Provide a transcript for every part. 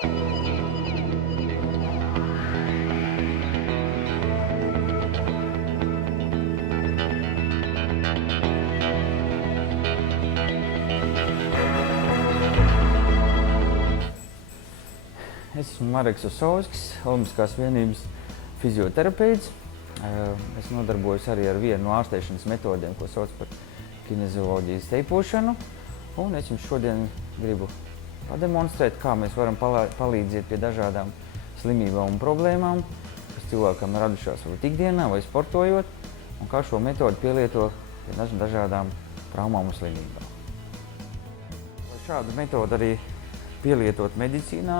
Es esmu Mareks Osovskis, Olimpiskās vienības fizioterapeits. Es nodarbojos arī ar vienu no ārstēšanas metodēm, ko sauc par kinezioloģijas teipošanu. Un es jums šodien gribu pademonstrēt, kā mēs varam palīdzēt pie dažādām slimībām un problēmām, kas cilvēkam radušās varbūt ikdienā vai sportojot, un kā šo metodu pielieto pie dažādām traumām un slimībām. Šādu metodu arī pielietot medicīnā,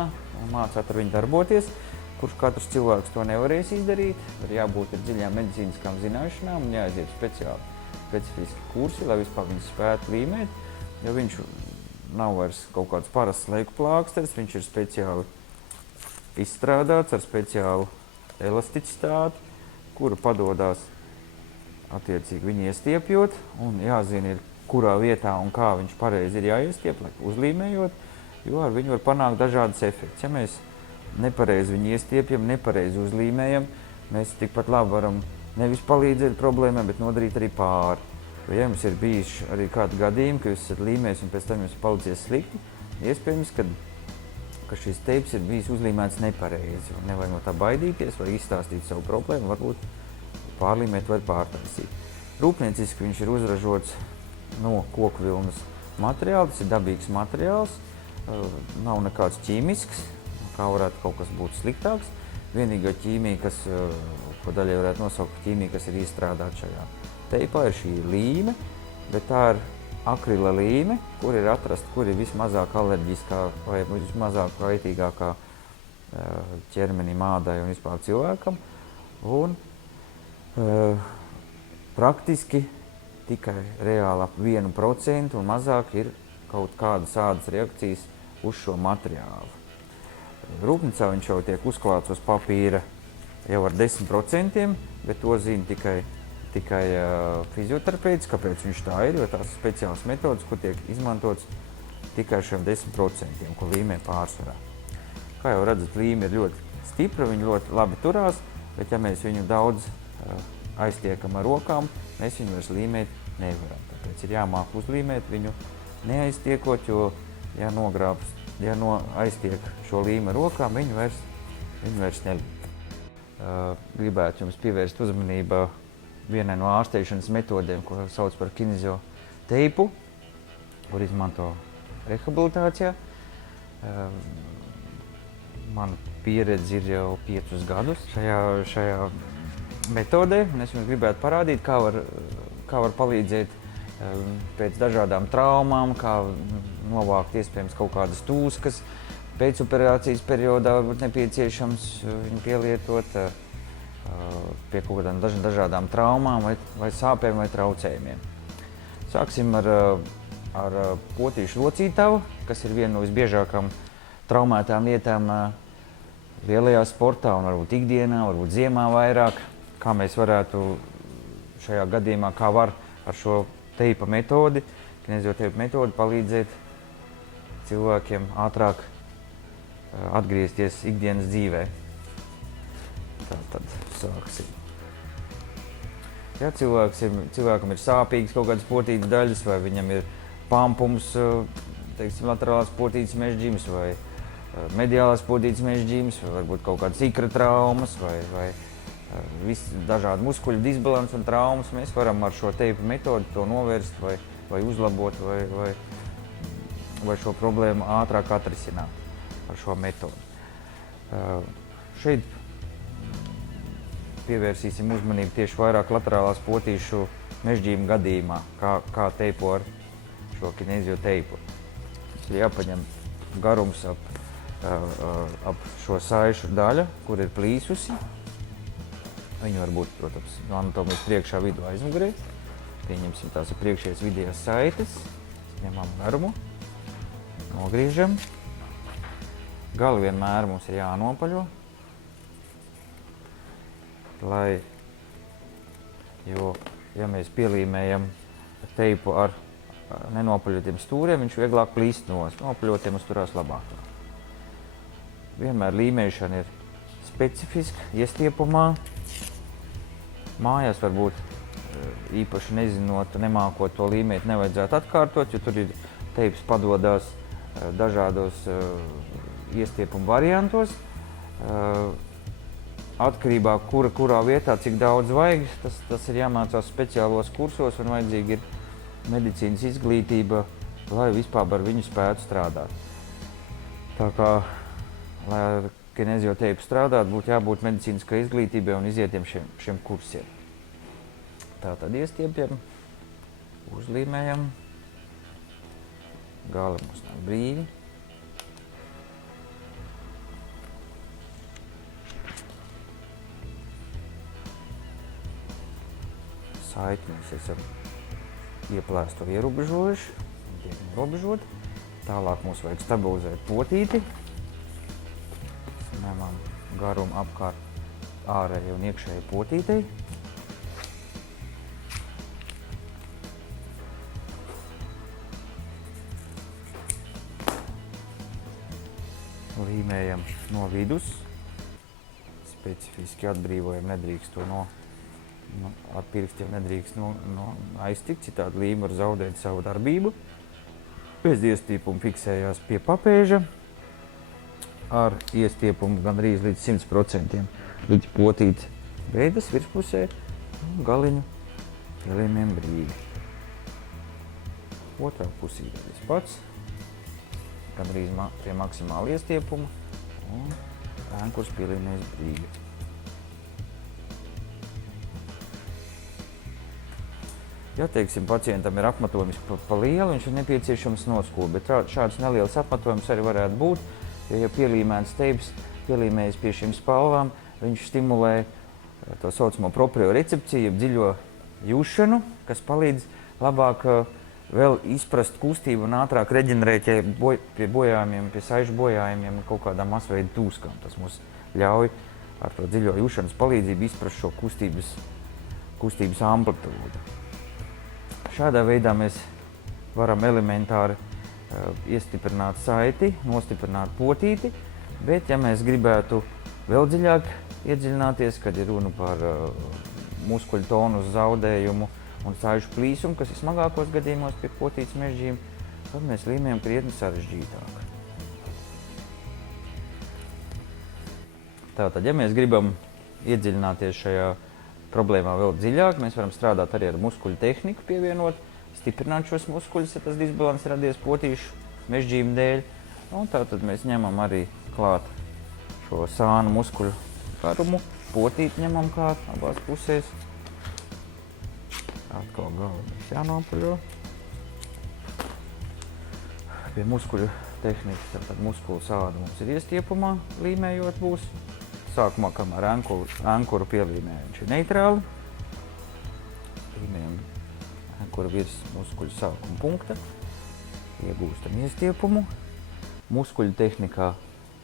mācāt ar viņu darboties, kurš katrs cilvēks to nevarēs izdarīt. Ir jābūt ar dziļām medicīniskām zināšanām un jāaiziet specifiski kursi, lai vispār viņus spētu līmēt. Jo viņš nav vairs kaut kāds parasts leiku plāksteris, viņš ir speciāli izstrādāts ar speciālu elasticitāti, kuru padodās attiecīgi viņu iestiepjot, un jāzina ir, kurā vietā un kā viņš pareizi ir jāiestiep, lai uzlīmējot, jo ar viņu var panākt dažādas efekts. Ja mēs nepareizi viņu iestiepjam, nepareizi uzlīmējam, mēs tikpat labi varam nevis palīdzēt problēmai, bet nodarīt arī pāri. Jo, ja jums ir bijuši arī kādi gadījumi, ka jūs esat līmējis un pēc tam jums ir palicies slikti, iespējams, ka šis teips ir bijis uzlīmēts nepareizi. Nevajag no tā baidīties, vai izstāstīt savu problēmu, varbūt pārlīmēt vai pārtaisīt. Rūpnieciski viņš ir uzražots no koku vilnas materiāla, tas ir dabīgs materiāls, nav nekāds ķīmisks, kā varētu kaut kas būt sliktāks. Vienīgā ķīmija, ko daļai varētu nosaukt par ķīmiju, kas ir izstrādāta šajā teipā, ir šī līme, bet tā ir akrila līme, kur ir atrasta, kur ir vismazāk alerģiskā vai vismazāk kaitīgākā ķermenim, ādai un vispār cilvēkam. Un praktiski tikai reāli ap 1% un mazāk ir kaut kādas ādas reakcijas uz šo materiālu. Rūpnīcā viņš jau tiek uzklāts uz papīra jau ar 10%, bet to zina tikai fizioterapeits. Kāpēc viņš tā ir? Jo tās ir speciālas metodas, kur tiek izmantots tikai šiem 10%, ko līmē pārsvarā. Kā jau redzat, līme ir ļoti stipra, viņa ļoti labi turās, bet ja mēs viņu daudz aiztiekam ar rokām, mēs viņu vairs līmēt nevaram. Tāpēc ir jāmāk uzlīmēt viņu neaiztiekot, jo ja aiztiek šo līmu ar rokām, viņu vairs nelīmē. Gribētu jums pievērst uzmanību vienai no ārstēšanas metodēm, ko sauc par kinezioteipu, kur izmanto rehabilitācijā. Mana pieredze ir jau 5 gadus šajā metodē, un es jums gribētu parādīt, kā var palīdzēt pēc dažādām traumām, kā novākt iespējams kaut kādas tūskas. Pēcoperācijas periodā varbūt nepieciešams viņu pielietot pie kaut kādām dažādām traumām vai sāpēm vai traucējumiem. Sāksim ar potīšu locītavu, kas ir viena no visbiežākām traumētām lietām lielajā sportā un varbūt ikdienā, varbūt ziemā vairāk. Kā mēs varētu šajā gadījumā, kā var ar šo teipa metodi, kinezioteipa metodi palīdzēt cilvēkiem ātrāk atgriezties ikdienas dzīvē. Tātad sāksim. Ja cilvēkam ir sāpīgas kaut kādas potītas daļas, vai viņam ir pampums, teiksim, laterālās potītas mežģīmes, vai mediālās potītas mežģīmes, vai varbūt kaut kādas ikra traumas, vai dažādi muskuļu disbalansi un traumas, mēs varam ar šo teipa metodu to novērst vai uzlabot vai šo problēmu ātrāk atrisināt ar šo metodu. Šeit pievērsīsim uzmanību tieši vairāk laterālās potīšu mežģīmu gadījumā, kā teipo ar šo kinezioteipu. Mums ir jāpaņem garums ap šo saišu daļu, kur ir plīsusi. Viņi var būt, protams, no anatomijas priekšā, vidū, aizmugurē. Pieņemsim tās ir priekšējās vidējās saites. Ņemam garumu, nogriežam. Gali vienmēr mums ir jānopaļo, jo, ja mēs pielīmējam teipu ar nenopaļotiem stūriem, viņš vieglāk plīst nost. Nopaļotiem uzturās labāk. vienmēr līmēšana ir specifiska, iestiepumā. Mājās varbūt īpaši nezinot, nemākot to līmēt, nevajadzētu atkārtot, jo tur ir teips padodās dažādos iestiepumu variantos. Atkarībā, kurā vietā, cik daudz vajag, tas ir jāmācās speciālos kursos un vajadzīga ir medicīnas izglītība, lai vispār ar viņu spētu strādāt. Tā kā, lai ar kinezio-teipu strādāt, būtu jābūt medicīniskai izglītībai un izietiem šiem kursiem. Tātad iestiepjam, uzlīmējam, gali mums nav brīvi. Saiti mēs esam ieplēstu ierobežojuši, tiek ierobežot. Tālāk mums vajag stabilizēt potīti. Ņemam garumu apkārt ārēji un iekšēji potītei. Līmējam no vidus. Specifiski atbrīvojam, nedrīkst to ar pirkstiem nedrīkst aiztikt, citādi līme var zaudēt savu darbību. Bez iestiepuma fiksējās pie papēža. Ar iestiepumu gandrīz līdz 100%. Līdz potīti beidas virspusē un galiņu pielīmējam brīvi. Otrā pusīte tas pats. Gandrīz pie maksimāla iestiepuma un ēnkurs pielīmējas brīvi. Ja, teiksim, pacientam ir apmetojums pa lielu, viņš ir nepieciešams noskūpt, bet šāds neliels apmetojums arī varētu būt, ja pielīmēts teips pielīmējas pie šīm spalvām, viņš stimulē to saucamo propriorecepciju, dziļo jūšanu, kas palīdz labāk vēl izprast kustību un ātrāk reģenerēt pie bojājumiem, pie saižu bojājumiem un kaut kādām masveidu tūskām. Tas mums ļauj ar to dziļo jūšanas palīdzību izprast šo kustības amplitūdu. Šādā veidā mēs varam elementāri iestiprināt saiti, nostiprināt potīti, bet ja mēs gribētu vēl dziļāk iedziļināties, kad ir runa par muskuļu tonus zaudējumu un saižu plīsumu, kas ir smagākos gadījumos pie potītes mežģīm, tad mēs līmējam krietni sarežģītāk. Tātad, ja mēs gribam iedziļināties šajā problēmā vēl dziļāk, mēs varam strādāt arī ar muskuļu tehniku pievienot, stiprināt šos muskuļus, ja tas disbalans radies potīšu mežģību dēļ. Un tātad mēs ņemam arī klāt šo sānu muskuļu garumu, potīti ņemam klāt abās pusēs. Atkal galvenais jānopuļo. Pie muskuļu tehnikas, tātad muskulu sāda mums ir iestiepumā, līmējot būs. Sākumā, kamēr ankuru pielīmējam, viņš ir neitrāli. Līmējam ankuru virs muskuļu sākuma punkta. Iegūstam iestiepumu. Muskuļu tehnikā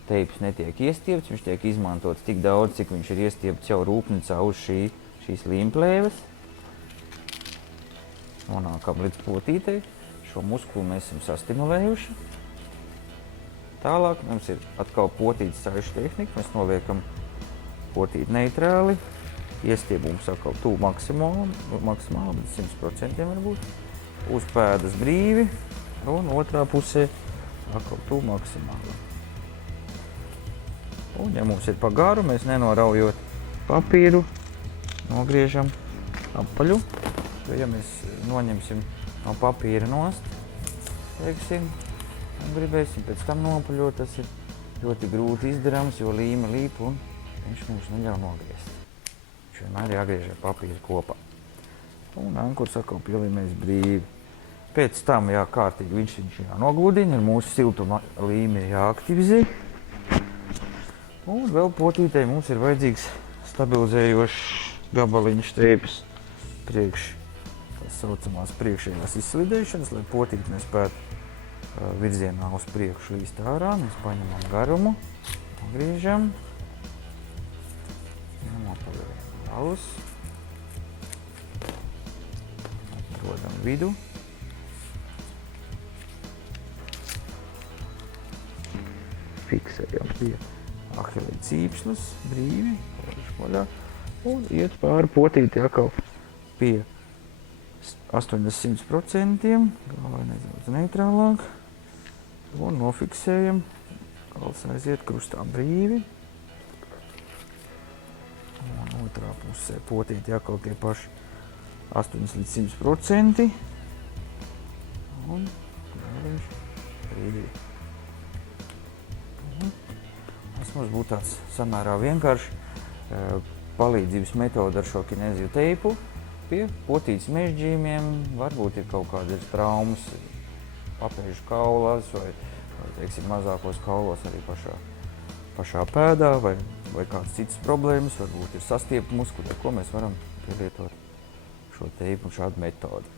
teips netiek iestiepts, viņš tiek izmantots tik daudz, cik viņš ir iestiepts jau rūpnīcā uz šīs līmplēves. Nonākam līdz potītei. Šo muskulu mēs esam sastimulējuši. Tālāk mums ir atkal potītes saišu tehnika. Mēs noliekam potīti neitrāli. Iestiepums atkal tuvu maksimāli, bet 100% varbūt. Uz pēdas brīvi un otrā pusē atkal tuvu maksimāli. Un ja mums ir pa garu, mēs nenoraujot papīru, nogriežam apaļu. Ja mēs noņemsim no papīra nost, teiksim, un gribēsim pēc tam nopaļot, tas ir ļoti grūti izdarāms, jo līme līp un viņš mums neļauj nogriezt. Viņš vienmēr jāgriež ar papīru kopā. Un ankurs atkal pielīmējas brīvi. Pēc tam kārtīgi viņš jānogludina, ir mūsu siltuma līme jāaktivizē. Un vēl potītei mums ir vajadzīgs stabilizējošs gabaliņš teipas priekš, tas saucamās priekšējās izslidēšanas, lai potīti mēs spētu virzienā uz priekšu līst ārā. Mēs paņemam garumu, griežam, nopaļojam galus, atrodam vidu. Fiksējam pie ahilē cīpslas brīvi, vaļā, un iet pāri potīti atkal pie 800%, galvai nedaudz neitrālāk, un nofiksējam, gals aiziet krustā brīvi, un otrā pusē potīti atkal tie paši 800%, un vēlreiz brīvi. Tas mums būtu tāds samērā vienkārši palīdzības metode ar šo kinēziju teipu pie potītes mežģījumiem. Varbūt ir kaut kādas traumas, papēžu kaulās vai teiksim, mazākos kaulos arī pašā pēdā vai kādas citas problēmas. Varbūt ir sastiepti muskuļi, ko mēs varam pielietot šo teipu un šādu metodi.